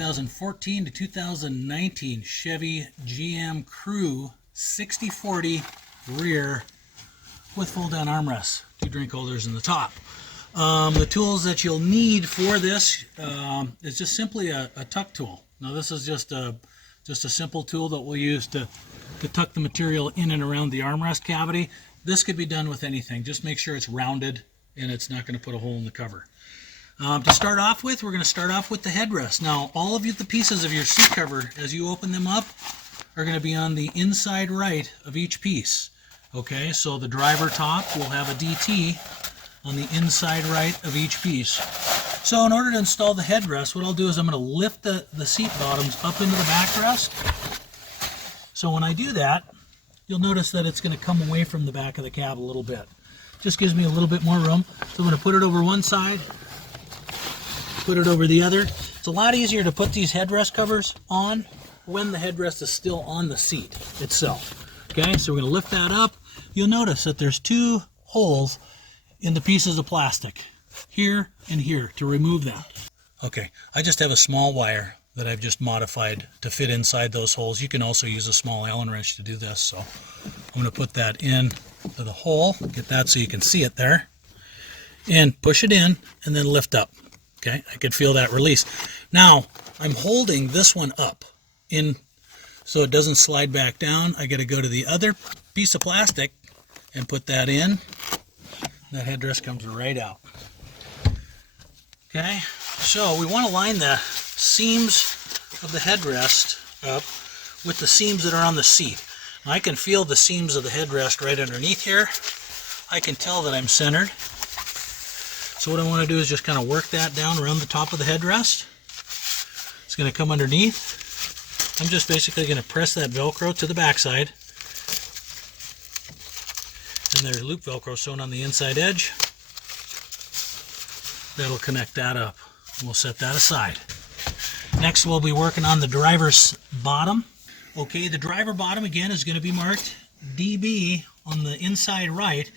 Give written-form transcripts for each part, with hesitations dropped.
2014 to 2019 Chevy GM Crew 6040 rear with fold-down armrests, 2 drink holders in the top. The tools that you'll need for this is just simply a tuck tool. Now this is just a simple tool that we'll use to tuck the material in and around the armrest cavity. This could be done with anything. Just make sure it's rounded and it's not going to put a hole in the cover. To start off with, we're going to start off with the headrest. Now, all of the pieces of your seat cover, as you open them up, are going to be on the inside right of each piece. Okay, so the driver top will have a DT on the inside right of each piece. So in order to install the headrest, what I'll do is I'm going to lift the seat bottoms up into the backrest. So when I do that, you'll notice that it's going to come away from the back of the cab a little bit. Just gives me a little bit more room. So I'm going to put it over one side, put it over the other. It's a lot easier to put these headrest covers on when the headrest is still on the seat itself. Okay, so we're going to lift that up. You'll notice that there's 2 holes in the pieces of plastic, here and here, to remove that. Okay, I just have a small wire that I've just modified to fit inside those holes. You can also use a small Allen wrench to do this. So I'm going to put that in to the hole, get that so you can see it there, and push it in and then lift up. Okay, I could feel that release. Now I'm holding this one up in so it doesn't slide back down. I got to go to the other piece of plastic and put that in. That headrest comes right out. Okay, so we want to line the seams of the headrest up with the seams that are on the seat. Now, I can feel the seams of the headrest right underneath here. I can tell that I'm centered. So what I want to do is just kind of work that down around the top of the headrest. It's going to come underneath. I'm just basically going to press that Velcro to the backside. And there's loop Velcro sewn on the inside edge. That'll connect that up. We'll set that aside. Next, we'll be working on the driver's bottom. Okay, the driver bottom again is going to be marked DB on the inside right,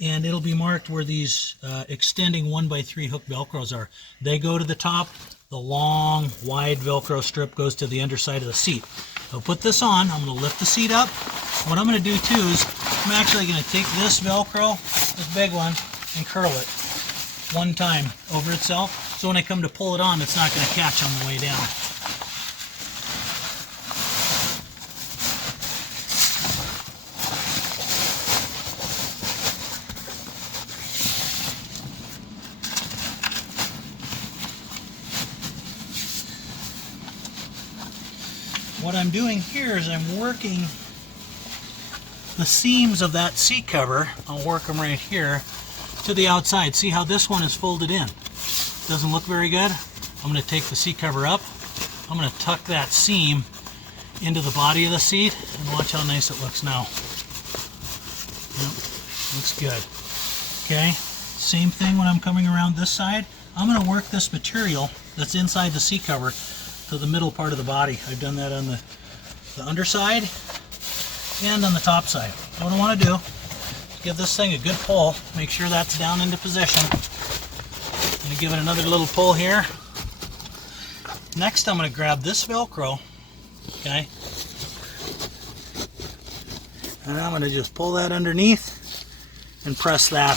and it'll be marked where these extending 1x3 hook Velcros are. They go to the top. The long, wide Velcro strip goes to the underside of the seat. I'll put this on. I'm going to lift the seat up. What I'm going to do too is I'm actually going to take this Velcro, this big one, and curl it one time over itself. So when I come to pull it on, it's not going to catch on the way down. What I'm doing here is I'm working the seams of that seat cover. I'll work them right here to the outside. See how this one is folded in? Doesn't look very good. I'm going to take the seat cover up. I'm going to tuck that seam into the body of the seat and watch how nice it looks now. Yep, looks good. Okay, same thing when I'm coming around this side. I'm going to work this material that's inside the seat cover to the middle part of the body. I've done that on the underside and on the top side. What I want to do is give this thing a good pull. Make sure that's down into position. I'm going to give it another little pull here. Next, I'm going to grab this Velcro, okay, and I'm going to just pull that underneath and press that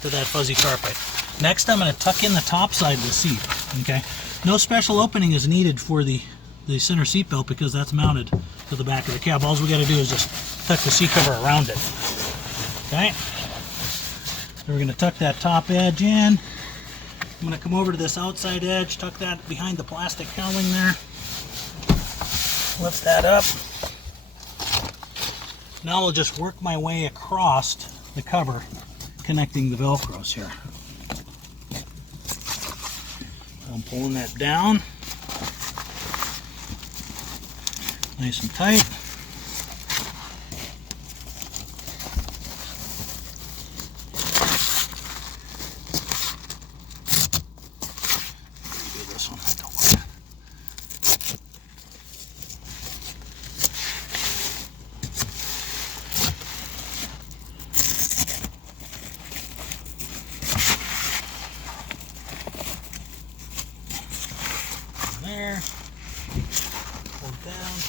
to that fuzzy carpet. Next, I'm going to tuck in the top side of the seat, okay. No special opening is needed for the center seat belt because that's mounted to the back of the cab. All we got to do is just tuck the seat cover around it. Okay. So we're going to tuck that top edge in. I'm going to come over to this outside edge, tuck that behind the plastic cowling there. Lift that up. Now I'll just work my way across the cover, connecting the Velcros here. I'm pulling that down nice and tight. Do this one, don't worry. There.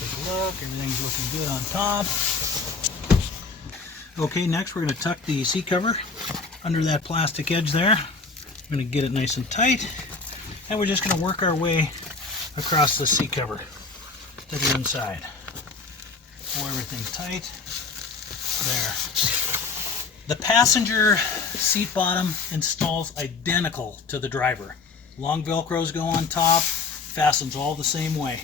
take a look. Everything's looking good on top. Okay, next we're going to tuck the seat cover under that plastic edge there. We're going to get it nice and tight, and we're just going to work our way across the seat cover to the inside. Pull everything tight. There. The passenger seat bottom installs identical to the driver. Long Velcros go on top, fastens all the same way.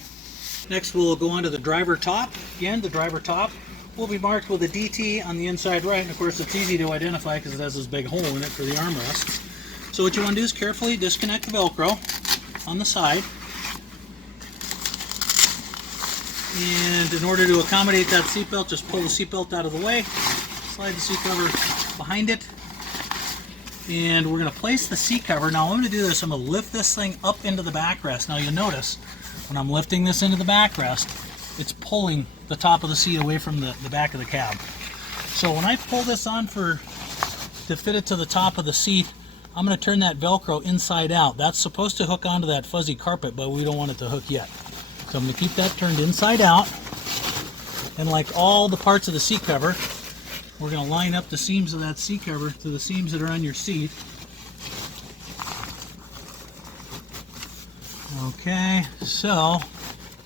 Next we'll go on to the driver top. Again, the driver top will be marked with a DT on the inside right, and of course it's easy to identify because it has this big hole in it for the armrest. So what you want to do is carefully disconnect the Velcro on the side. And in order to accommodate that seatbelt, just pull the seatbelt out of the way, slide the seat cover behind it, and we're going to place the seat cover. Now I'm going to do this, I'm going to lift this thing up into the backrest. Now you'll notice when I'm lifting this into the backrest, it's pulling the top of the seat away from the back of the cab. So when I pull this on to fit it to the top of the seat, I'm going to turn that Velcro inside out. That's supposed to hook onto that fuzzy carpet, but we don't want it to hook yet. So I'm going to keep that turned inside out. And like all the parts of the seat cover, we're going to line up the seams of that seat cover to the seams that are on your seat. Okay, so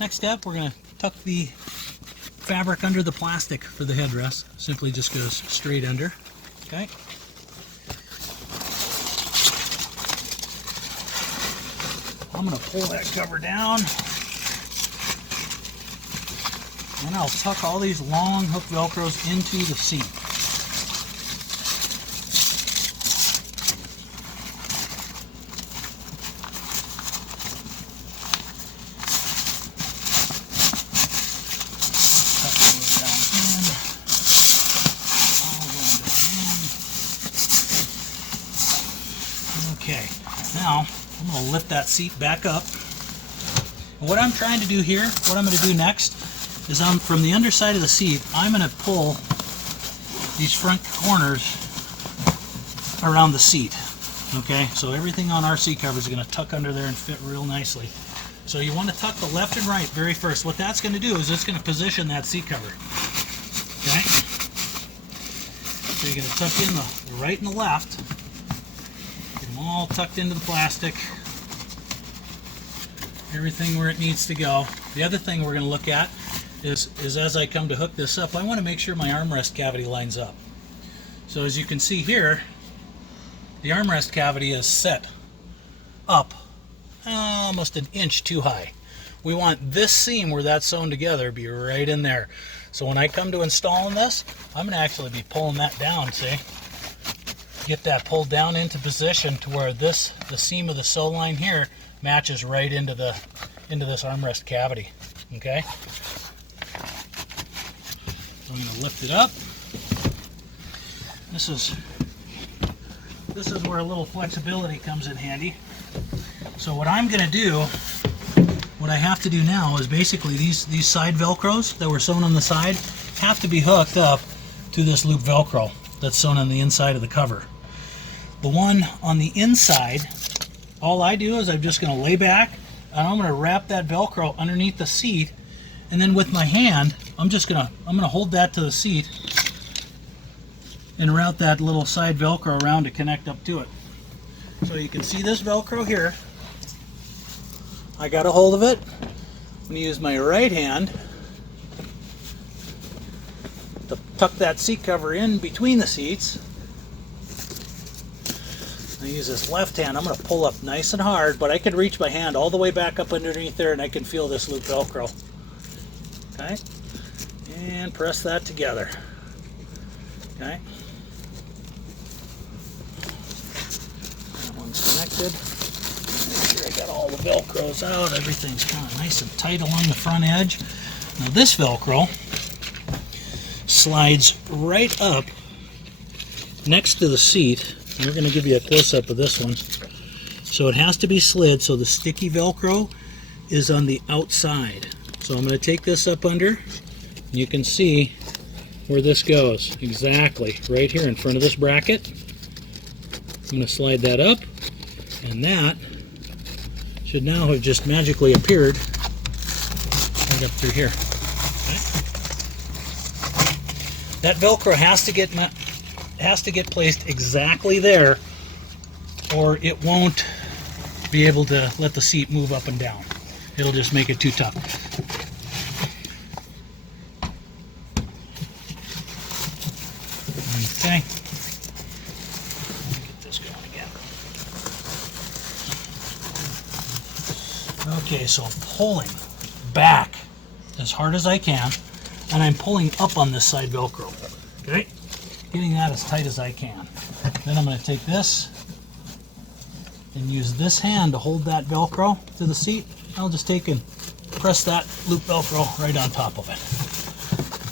next step, we're going to tuck the fabric under the plastic for the headrest. Simply just goes straight under. Okay. I'm going to pull that cover down, and I'll tuck all these long hook Velcros into the seat. Okay, now I'm going to lift that seat back up. And what I'm trying to do here, what I'm going to do next, is from the underside of the seat, I'm going to pull these front corners around the seat. Okay, so everything on our seat cover is going to tuck under there and fit real nicely. So you want to tuck the left and right very first. What that's going to do is it's going to position that seat cover. Okay, so you're going to tuck in the right and the left. Get them all tucked into the plastic. Everything where it needs to go. The other thing we're going to look at is as I come to hook this up, I want to make sure my armrest cavity lines up. So as you can see here, the armrest cavity is set up almost an inch too high. We want this seam where that's sewn together to be right in there. So when I come to installing this, I'm going to actually be pulling that down, see? Get that pulled down into position to where the seam of the sew line here matches right into this armrest cavity. Okay? So I'm going to lift it up. This is where a little flexibility comes in handy. So what I'm going to do, what I have to do now is basically these side Velcros that were sewn on the side have to be hooked up to this loop Velcro that's sewn on the inside of the cover. The one on the inside, all I do is I'm just going to lay back and I'm going to wrap that Velcro underneath the seat, and then with my hand I'm going to hold that to the seat and route that little side Velcro around to connect up to it. So you can see this Velcro here. I got a hold of it. I'm going to use my right hand to tuck that seat cover in between the seats. I use this left hand. I'm going to pull up nice and hard, but I can reach my hand all the way back up underneath there and I can feel this loop Velcro. Okay, and press that together. Okay, that one's connected. Make sure I got all the Velcros out. Everything's kind of nice and tight along the front edge. Now this Velcro slides right up next to the seat. We're going to give you a close-up of this one. So it has to be slid so the sticky Velcro is on the outside. So I'm going to take this up under, and you can see where this goes. Exactly, right here in front of this bracket. I'm going to slide that up, and that should now have just magically appeared right up through here. That Velcro has to get placed exactly there, or it won't be able to let the seat move up and down. It'll just make it too tough. Okay. Get this going again. Okay, so I'm pulling back as hard as I can, and I'm pulling up on this side Velcro. Okay? Getting that as tight as I can. Then I'm going to take this and use this hand to hold that Velcro to the seat. I'll just take and press that loop Velcro right on top of it.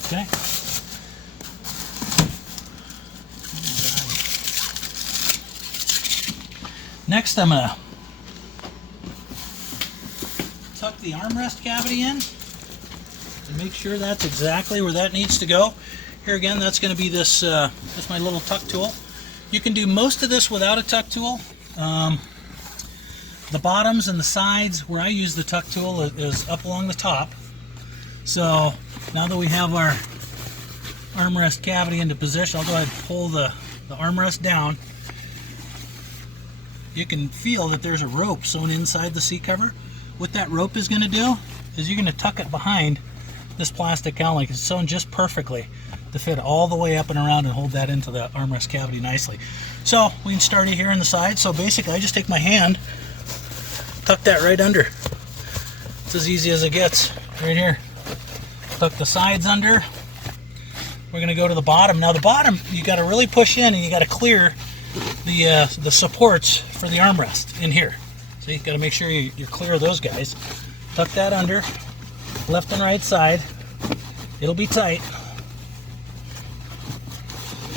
Okay? Next, I'm going to tuck the armrest cavity in and make sure that's exactly where that needs to go. Here again, that's going to be this, that's my little tuck tool. You can do most of this without a tuck tool. The bottoms and the sides where I use the tuck tool is up along the top. So now that we have our armrest cavity into position, I'll go ahead and pull the armrest down. You can feel that there's a rope sewn inside the seat cover. What that rope is going to do is you're going to tuck it behind this plastic cowling. It's sewn just perfectly to fit all the way up and around and hold that into the armrest cavity nicely. So we can start it here on the side. So basically I just take my hand, tuck that right under. It's as easy as it gets right here. Tuck the sides under. We're going to go to the bottom. Now the bottom, you got to really push in and you got to clear the supports for the armrest in here. So you got to make sure you're clear of those guys. Tuck that under, left and right side. It'll be tight.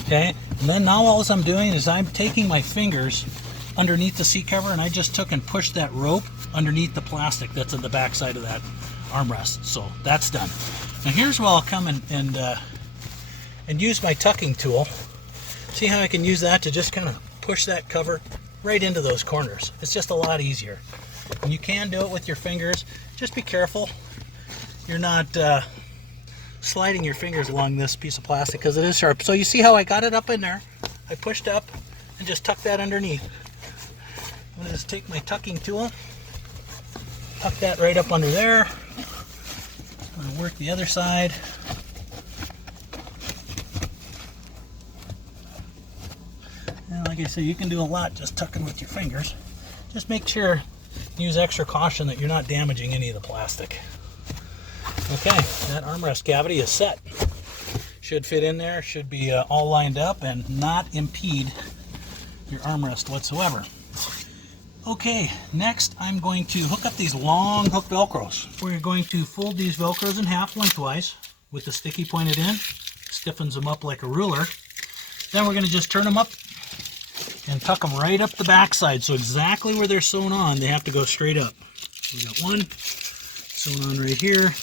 Okay, and then now all I'm doing is I'm taking my fingers underneath the seat cover and I just took and pushed that rope underneath the plastic that's at the back side of that armrest. So that's done. Now here's where I'll come and use my tucking tool. See how I can use that to just kind of push that cover right into those corners. It's just a lot easier. And you can do it with your fingers. Just be careful you're not sliding your fingers along this piece of plastic because it is sharp. So you see how I got it up in there? I pushed up and just tucked that underneath. I'm going to just take my tucking tool, tuck that right up under there. I'm going to work the other side. And like I said, you can do a lot just tucking with your fingers. Just make sure you use extra caution that you're not damaging any of the plastic. Okay, that armrest cavity is set. Should fit in there, should be all lined up and not impede your armrest whatsoever. Okay, next I'm going to hook up these long hook Velcros. We're going to fold these Velcros in half lengthwise with the sticky pointed end. Stiffens them up like a ruler. Then we're going to just turn them up and tuck them right up the back side. So exactly where they're sewn on, they have to go straight up. So we got one sewn on right here.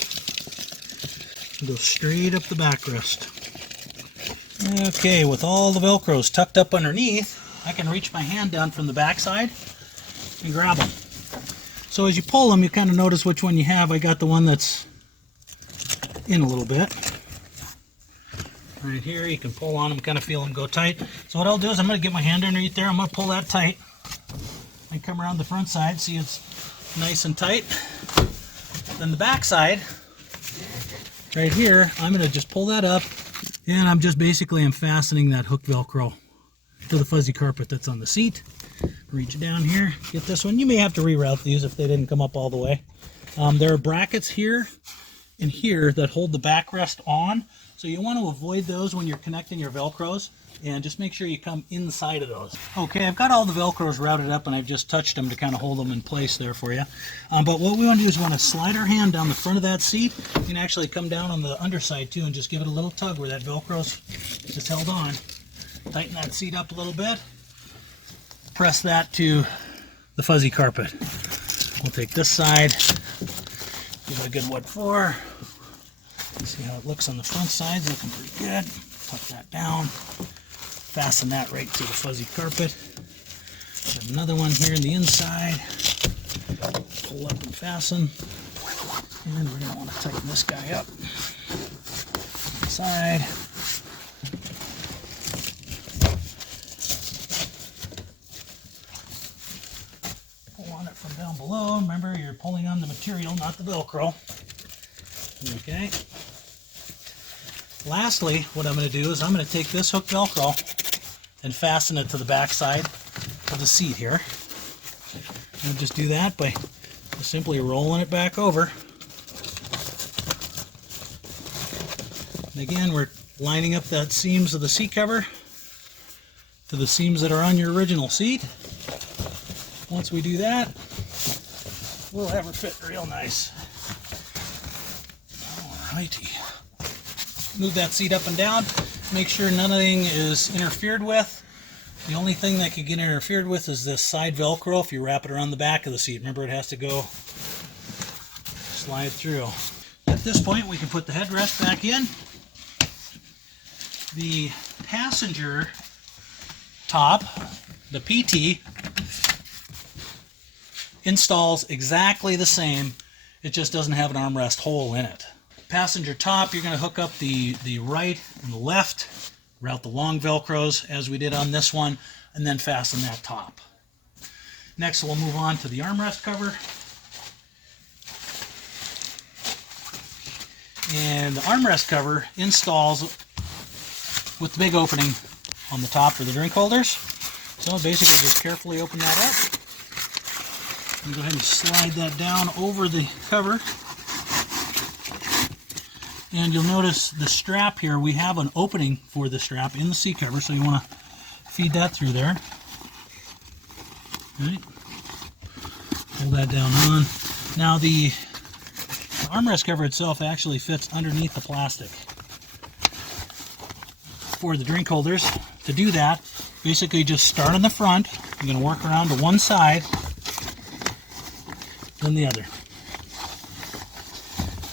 Go straight up the backrest. Okay, with all the Velcros tucked up underneath, I can reach my hand down from the back side and grab them. So as you pull them, you kind of notice which one you have. I got the one that's in a little bit. Right here, you can pull on them, kind of feel them go tight. So what I'll do is I'm going to get my hand underneath there. I'm going to pull that tight. And come around the front side, see it's nice and tight. Then the back side, right here, I'm going to just pull that up, and I'm just basically fastening that hook Velcro to the fuzzy carpet that's on the seat. Reach down here, get this one. You may have to reroute these if they didn't come up all the way. There are brackets here and here that hold the backrest on, so you want to avoid those when you're connecting your Velcros, and just make sure you come inside of those. Okay, I've got all the Velcros routed up and I've just touched them to kind of hold them in place there for you. But what we want to do is we want to slide our hand down the front of that seat. You can actually come down on the underside too and just give it a little tug where that Velcro's just held on. Tighten that seat up a little bit. Press that to the fuzzy carpet. We'll take this side, give it a good what for. See how it looks on the front side, looking pretty good. Tuck that down. Fasten that right to the fuzzy carpet. Got another one here on the inside. Pull up and fasten. And we're going to want to tighten this guy up. Inside. it from down below. Remember, you're pulling on the material, not the Velcro. Okay. Lastly, what I'm going to do is I'm going to take this hook Velcro and fasten it to the back side of the seat here. And just do that by simply rolling it back over. And again, we're lining up that seams of the seat cover to the seams that are on your original seat. Once we do that, we'll have her fit real nice. Alrighty. Move that seat up and down. Make sure nothing is interfered with. The only thing that can get interfered with is this side Velcro if you wrap it around the back of the seat. Remember, it has to go slide through. At this point, we can put the headrest back in. The passenger top, the PT, installs exactly the same. It just doesn't have an armrest hole in it. Passenger top, you're going to hook up the right and the left, route the long Velcros as we did on this one, and then fasten that top. Next, we'll move on to the armrest cover. And the armrest cover installs with the big opening on the top for the drink holders. So basically just carefully open that up. And go ahead and slide that down over the cover. And you'll notice the strap here, we have an opening for the strap in the seat cover, so you want to feed that through there. All right. Hold that down on. Now the armrest cover itself actually fits underneath the plastic for the drink holders. To do that, basically just start on the front. You're going to work around to one side, then the other.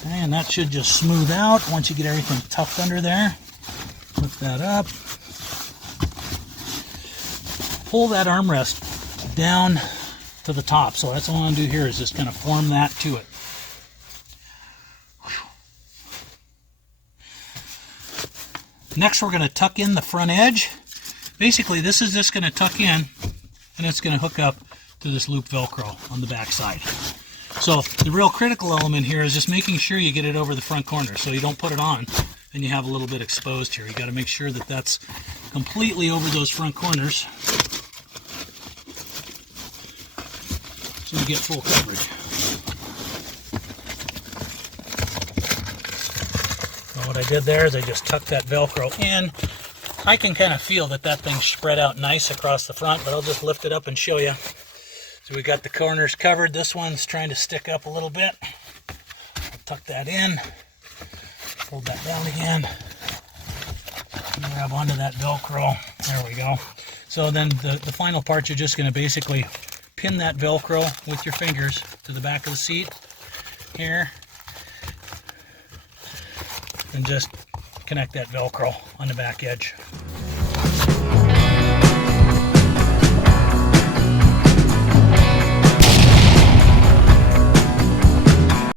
And that should just smooth out once you get everything tucked under there. Lift that up. Pull that armrest down to the top. So that's all I'm going to do here is just kind of form that to it. Next, we're going to tuck in the front edge. Basically, this is just going to tuck in, and it's going to hook up to this loop Velcro on the back side. So the real critical element here is just making sure you get it over the front corner so you don't put it on and you have a little bit exposed here. You got to make sure that that's completely over those front corners so you get full coverage. So what I did there is I just tucked that Velcro in. I can kind of feel that that thing's spread out nice across the front, but I'll just lift it up and show you. So we got the corners covered. This one's trying to stick up a little bit. I'll tuck that in, hold that down again, grab onto that Velcro. There we go. So then the final part, you're just going to basically pin that Velcro with your fingers to the back of the seat here, and just connect that Velcro on the back edge.